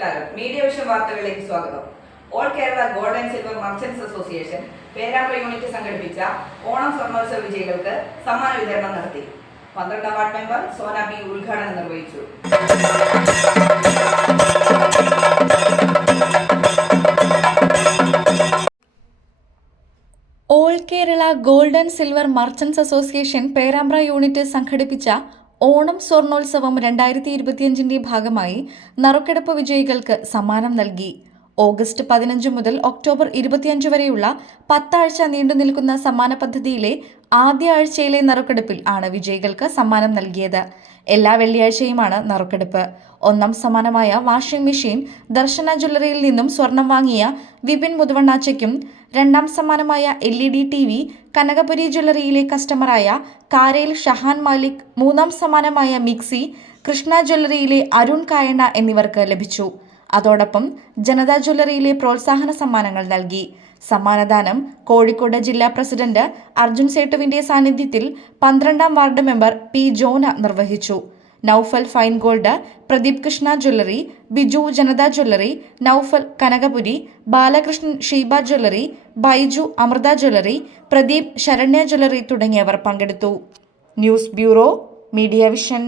നമസ്കാരം. Media vision വാർത്തകളിലേക്ക് സ്വാഗതം. All Kerala gold and silver merchants association Perambra unit സംഘടിപ്പിച്ച ഓണം സ്വർണ്ണോത്സവ വിജയികൾക്ക് സമ്മാന വിതരണം നടത്തി. 12ാം വാർഡ് മെമ്പർ സോന ബി ഉദ്ഘാടനം നിർവഹിച്ചു. All Kerala gold and silver merchants association Perambra unit സംഘടിപ്പിച്ച ഓണം സ്വർണ്ണോത്സവം 2025 ഭാഗമായി നറുക്കെടുപ്പ് വിജയികൾക്ക് സമ്മാനം നൽകി. ഓഗസ്റ്റ് 15 മുതൽ ഒക്ടോബർ 25 വരെയുള്ള 10 ആഴ്ച നീണ്ടുനിൽക്കുന്ന സമ്മാന പദ്ധതിയിലെ ആദ്യ ആഴ്ചയിലെ നറുക്കെടുപ്പിൽ ആണ് വിജയികൾക്ക് സമ്മാനം നൽകിയത്. എല്ലാ വെള്ളിയാഴ്ചയുമാണ് നറുക്കെടുപ്പ്. ഒന്നാം സമ്മാനമായ വാഷിംഗ് മെഷീൻ ദർശന ജ്വല്ലറിയിൽ നിന്നും സ്വർണം വാങ്ങിയ വിപിൻ മുതുവണ്ണാച്ചയ്ക്കും, രണ്ടാം സമ്മാനമായ LED TV കനകപുരി ജ്വല്ലറിയിലെ കസ്റ്റമറായ കാരയിൽ ഷഹാൻ മാലിക്, മൂന്നാം സമ്മാനമായ മിക്സി കൃഷ്ണ ജ്വല്ലറിയിലെ അരുൺ കായണ്ണ എന്നിവർക്ക് ലഭിച്ചു. അതോടൊപ്പം ജനതാ ജ്വല്ലറിയിലെ പ്രോത്സാഹന സമ്മാനങ്ങൾ നൽകി. സമ്മാനദാനം കോഴിക്കോട് ജില്ലാ പ്രസിഡന്റ് അർജുൻ സേട്ടുവിന്റെ സാന്നിധ്യത്തിൽ 12ാം വാർഡ് മെമ്പർ P. ജോന നിർവഹിച്ചു. Noufal fine gold, Pradeep Krishna jewellery, Biju Janatha jewellery, Noufal Kanakapuri, Balakrishnan Sheeba jewellery, Baiju Amrutha jewellery, Pradeep Saranya jewellery തുടങ്ങിയവർ പങ്കെടുത്തു. News bureau, media vision.